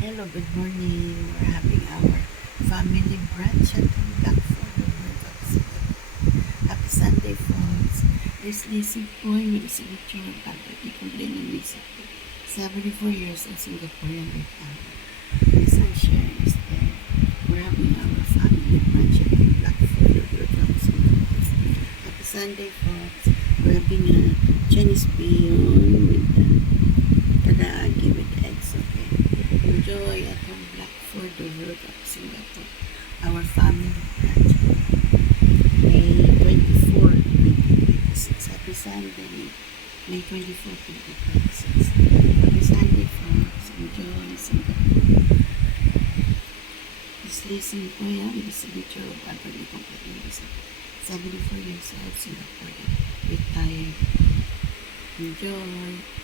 Hello, good morning. We're having our family brunch at the Blackford Overtops. Happy Sunday, folks. There's Lizzie Boy with a signature of Albert Nicole ng Lisa. 74 years in Singaporean retired. My son Sharon is there. We're having our family brunch at the Blackford Overtops. Happy Sunday, folks. We're having a Chinese peon with karaage with eggs, okay? Enjoy at the Blackford Overtops, Singapore. Our family brunch. May 24, 2026. Happy Sunday. May 24, 2026. Happy Sunday, folks. Enjoy Singapore. Just listen po yan with the signature of Albert Nicole. 74 years old, Singaporean. Retired. Enjoy.